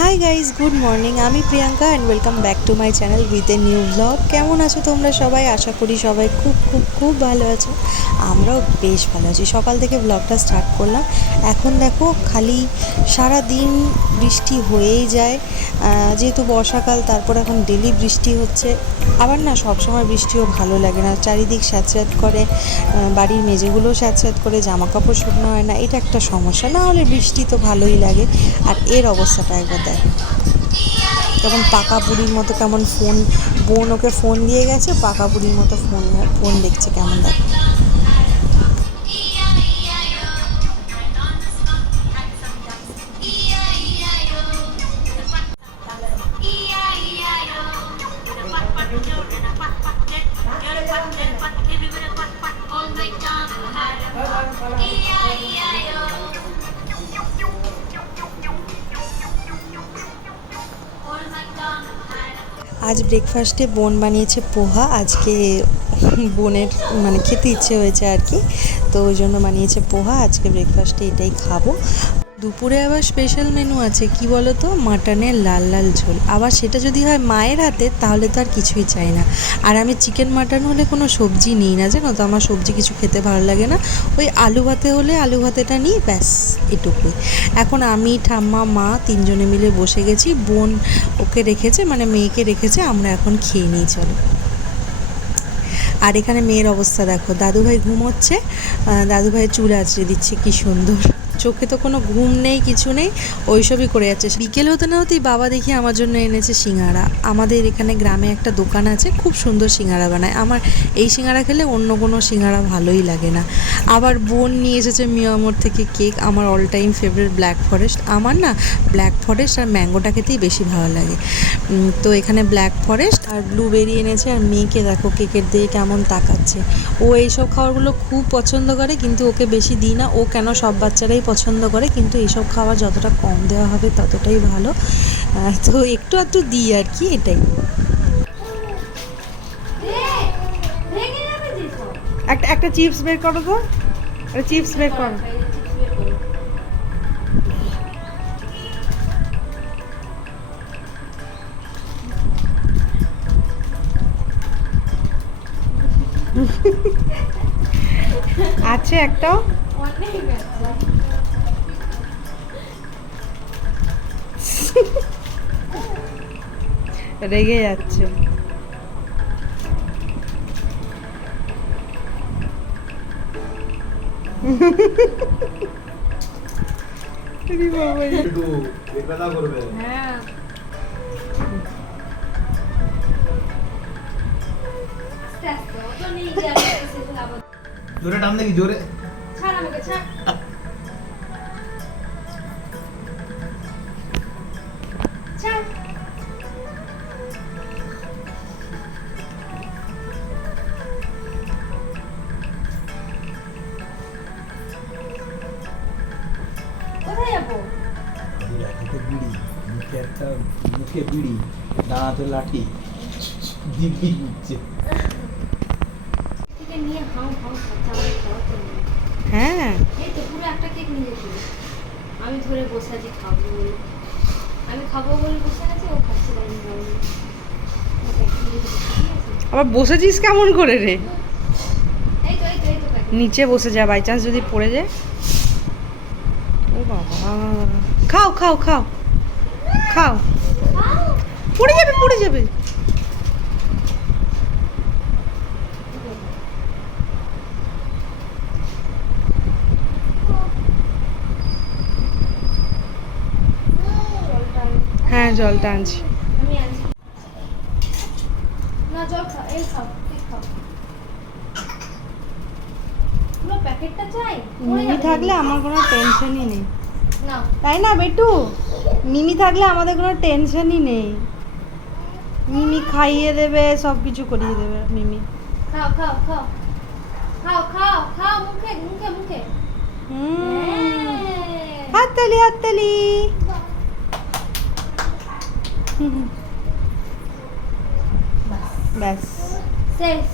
Hi guys, good morning. আমি Priyanka and welcome back to my channel with a new blog. কেমন আছো তোমরা সবাই? আশা করি সবাই খুব খুব খুব ভালো আছো। আমরাও বেশ ভালো আছি। সকাল থেকে ব্লগটা স্টার্ট করলাম। এখন দেখো খালি সারা দিন বৃষ্টি হয়েই যায়, যেহেতু বর্ষাকাল। তারপর এখন ডেলি বৃষ্টি হচ্ছে। আবার না, সবসময় বৃষ্টিও ভালো লাগে না, চারিদিক স্যাঁতস্যাঁত করে, বাড়ির মেঝেগুলোও স্যাঁতস্যাঁত করে, জামা কাপড় শুকনো হয় না। এটা একটা সমস্যা। না হলে বৃষ্টি তো ভালোই লাগে। আর এর অবস্থাটা একবার দেখো, তখন পাকা বুড়ির মতো কেমন ফোন, বোন ওকে ফোন দিয়ে গেছে, পাকা বুড়ির মতো ফোন দেখছে কেমন দেখো। আজ ব্রেকফাস্টে বোন বানিয়েছে পোহা। আজকে বোনের মানে খেতে ইচ্ছে হয়েছে আর কি, তো ওই জন্য বানিয়েছে পোহা। আজকে ব্রেকফাস্টে এটাই খাবো। দুপুরে আবার স্পেশাল মেনু আছে, কি বলো তো, মাটনের লাল লাল ঝোল। আবার সেটা যদি হয় মায়ের হাতে, তাহলে তো আর কিছুই চাই না। আর আমি চিকেন মাটন হলে কোনো সবজি নিই না, জানো তো। আমার সবজি কিছু খেতে ভালো লাগে না। ওই আলু ভাতে হলে আলু ভাতেটা নিই, ব্যাস এটুকুই। এখন আমি, ঠাম্মা, মা তিনজনে মিলে বসে গেছি। বোন ওকে রেখেছে, মানে মেয়েকে রেখেছে। আমরা এখন খেয়ে নিই, চলো। আর এখানে মেয়ের অবস্থা দেখো, দাদুভাই ঘুমোচ্ছে, দাদুভাই চুল আঁচড়ে দিচ্ছে, কি সুন্দর। চোখে তো কোনো ঘুম নেই, কিছু নেই, ওইসবই করে যাচ্ছে। বিকেল হতে না হতেই বাবা দেখি আমার জন্য এনেছে সিঙ্গারা। আমাদের এখানে গ্রামে একটা দোকান আছে, খুব সুন্দর সিঙ্গারা বানায়। আমার এই সিঙ্গারা খেলে অন্য কোনো সিঙ্গারা ভালোই লাগে না। আবার বোন নিয়ে এসেছে মিয়ামোর থেকে কেক, আমার all time favourite black forest. আমার না ব্ল্যাক ফরেস্ট আর ম্যাঙ্গোটা খেতেই বেশি ভালো লাগে। তো এখানে ব্ল্যাক ফরেস্ট আর ব্লুবেরি এনেছে। আর মেয়েকে দেখো কেকের দিয়ে কেমন তাকাচ্ছে। ও এইসব খাবারগুলো খুব পছন্দ করে, কিন্তু ওকে বেশি দিই না। ও কেন, সব বাচ্চারাই পছন্দ করে, কিন্তু এইসব খাবার যতটা কম দেওয়া হবে ততটাই ভালো। তো একটু একটু দিই আর কি, এটাই। একটা একটা চিপস বের করো তো, একটা চিপস বের করো। আছে একটাও? রেগে যাচ্ছে। জোরে টান দেখি, জোরে। ছাড় আমাকে, ছাড়। ছাড়। কোথায় যাবো? বিড়ি মুখে একটা, মুখে বিড়ি, দাঁড়াতে লাঠি, দিব্যি উঠছে। থেকে নিয়ে হাউ হাউ খাচ্ছে, আমার খাওয়াতে নেই। হ্যাঁ, এই তো পুরো একটা কেক নিয়ে গেছিল। আমি ধরে বসে আছি খাবো বলে। আমি খাবো বলে বসে আছি, ও খাচ্ছে দাঁড়িয়ে দাঁড়িয়ে। আবার বসেছিস কেমন করে রে? এই তো এই তো এই তো প্যাকেট। নিচে বসে যা, বাই চান্স যদি পড়ে যায়। ও বাবা, খাও খাও খাও খাও, পড়ে যাবে পড়ে যাবে। হ্যাঁ, জলটা আনছি। আমি আনছি না, জল খাও, এই খাও, এই খাও। পুরো প্যাকেটটা চাই? মিমি থাকলে আমার কোনো টেনশনই নেই, না। তাই না বেটু? মিমি থাকলে আমাদের কোনো টেনশনই নেই। মিমি খাইয়ে দেবে, সব কিছু করিয়ে দেবে মিমি। খাও খাও খাও খাও খাও খাও, মুখে মুখে মুখে। হাততালি হাততালি। ব্যাস শেষ।